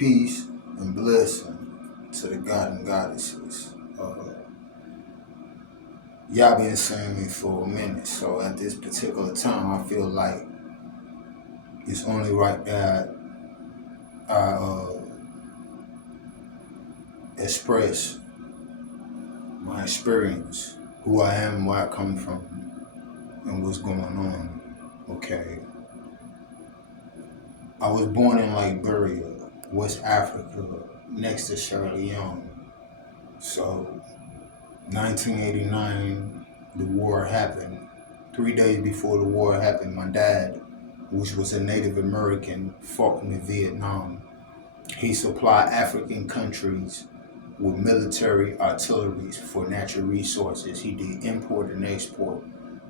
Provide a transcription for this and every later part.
Peace and blessing to the God and goddesses. Y'all been seeing me for a minute, so at this particular time, I feel like it's only right that I express my experience, who I am, where I come from, and what's going on. Okay. I was born in Liberia, West Africa, next to Sierra Leone. So 1989, the war happened. 3 days before the war happened, my dad, which was a Native American, fought in Vietnam. He supplied African countries with military artillery for natural resources. He did import and export.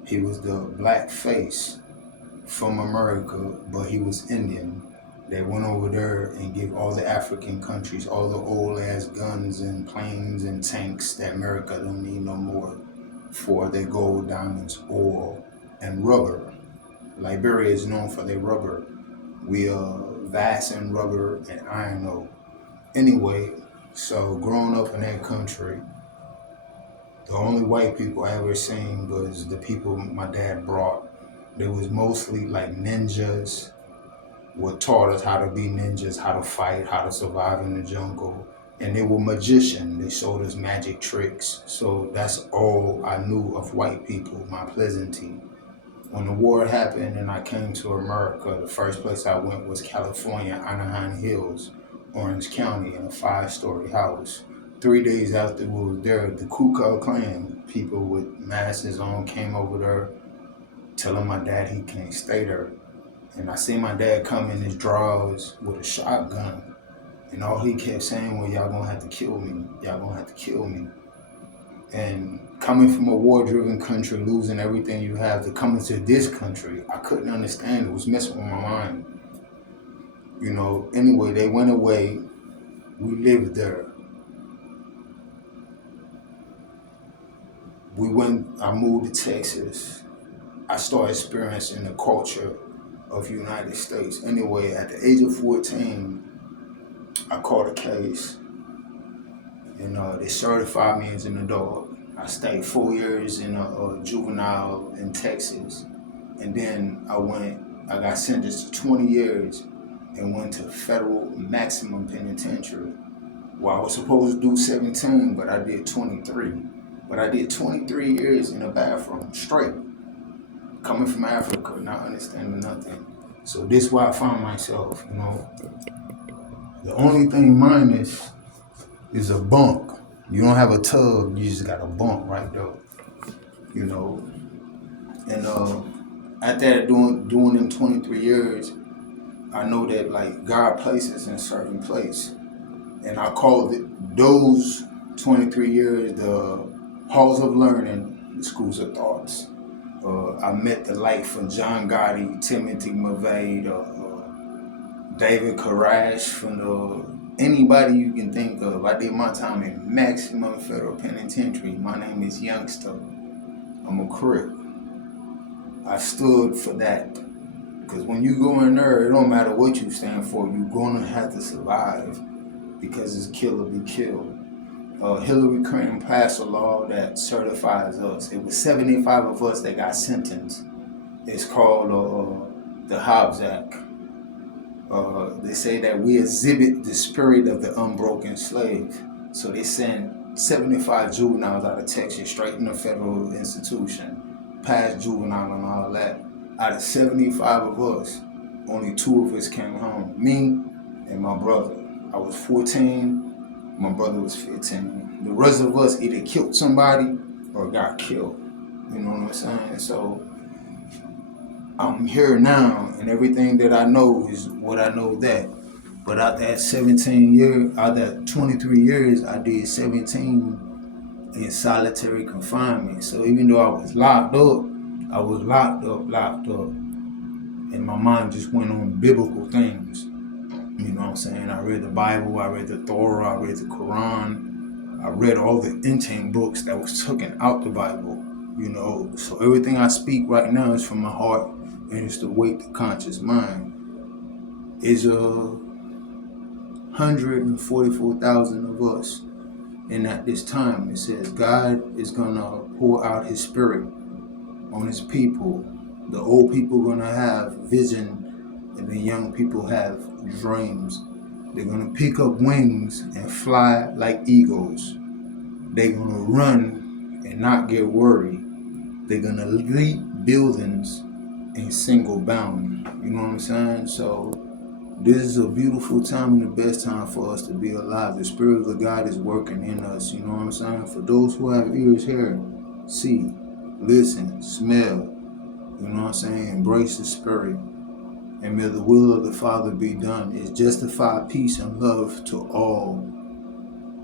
He was the black face from America, but he was Indian. They went over there and gave all the African countries all the old ass guns and planes and tanks that America don't need no more for their gold, diamonds, oil, and rubber. Liberia is known for their rubber. We are vast in rubber and iron ore. Anyway, so growing up in that country, the only white people I ever seen was the people my dad brought. They was mostly like ninjas, what taught us how to be ninjas, how to fight, how to survive in the jungle. And they were magicians. They showed us magic tricks. So that's all I knew of white people, my pleasantry. When the war happened and I came to America, the first place I went was California, Anaheim Hills, Orange County, in a 5-story house. 3 days after we were there, the Ku Klux Klan, people with masks on, came over there telling my dad he can't stay there. And I seen my dad come in his drawers with a shotgun. And all he kept saying was, y'all gonna have to kill me. Y'all gonna have to kill me. And coming from a war-driven country, losing everything you have, to come into this country, I couldn't understand. It was messing with my mind. Anyway, they went away. We lived there. I moved to Texas. I started experiencing the culture of the United States. Anyway, at the age of 14, I caught a case, and they certified me as an adult. I stayed 4 years in a juvenile in Texas, and then I got sentenced to 20 years and went to federal maximum penitentiary. Well, I was supposed to do 17, but I did 23. But I did 23 years in a bathroom, straight. Coming from Africa, not understanding nothing. So this is where I found myself, The only thing minus is a bunk. You don't have a tub, you just got a bunk right there. And after doing them 23 years, I know that like God places in a certain place. And I call it those 23 years the halls of learning, the schools of thoughts. I met the life of John Gotti, Timothy McVeigh, David Koresh, from anybody you can think of. I did my time in maximum federal penitentiary. My name is Youngster. I'm a Crip. I stood for that. Because when you go in there, it don't matter what you stand for, you're going to have to survive. Because it's kill or be killed. Hillary Clinton passed a law that certifies us. It was 75 of us that got sentenced. It's called the Hobbs Act. They say that we exhibit the spirit of the unbroken slave. So they send 75 juveniles out of Texas straight in a federal institution, past juvenile and all that. Out of 75 of us, only 2 of us came home. Me and my brother. I was 14. My brother was 15. The rest of us either killed somebody or got killed. You know what I'm saying? So I'm here now, and everything that I know is what I know that. But out that 23 years, I did 17 in solitary confinement. So even though I was locked up. And my mind just went on biblical things. You know what I'm saying? I read the Bible, I read the Torah, I read the Quran, I read all the ancient books that was taken out the Bible, So everything I speak right now is from my heart, and it's to wake the conscious mind. 144,000 of us. And at this time, it says God is going to pour out his spirit on his people. The old people are going to have vision, and the young people have dreams. They're going to pick up wings and fly like eagles. They're going to run and not get worried. They're going to leap buildings in single bound. You know what I'm saying? So this is a beautiful time and the best time for us to be alive. The Spirit of the God is working in us. You know what I'm saying? For those who have ears, hear, see, listen, smell. You know what I'm saying? Embrace the Spirit. And may the will of the Father be done. It's justify peace and love to all.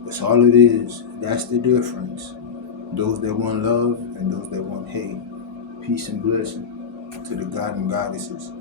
That's all it is. That's the difference. Those that want love and those that want hate. Peace and blessing to the God and goddesses.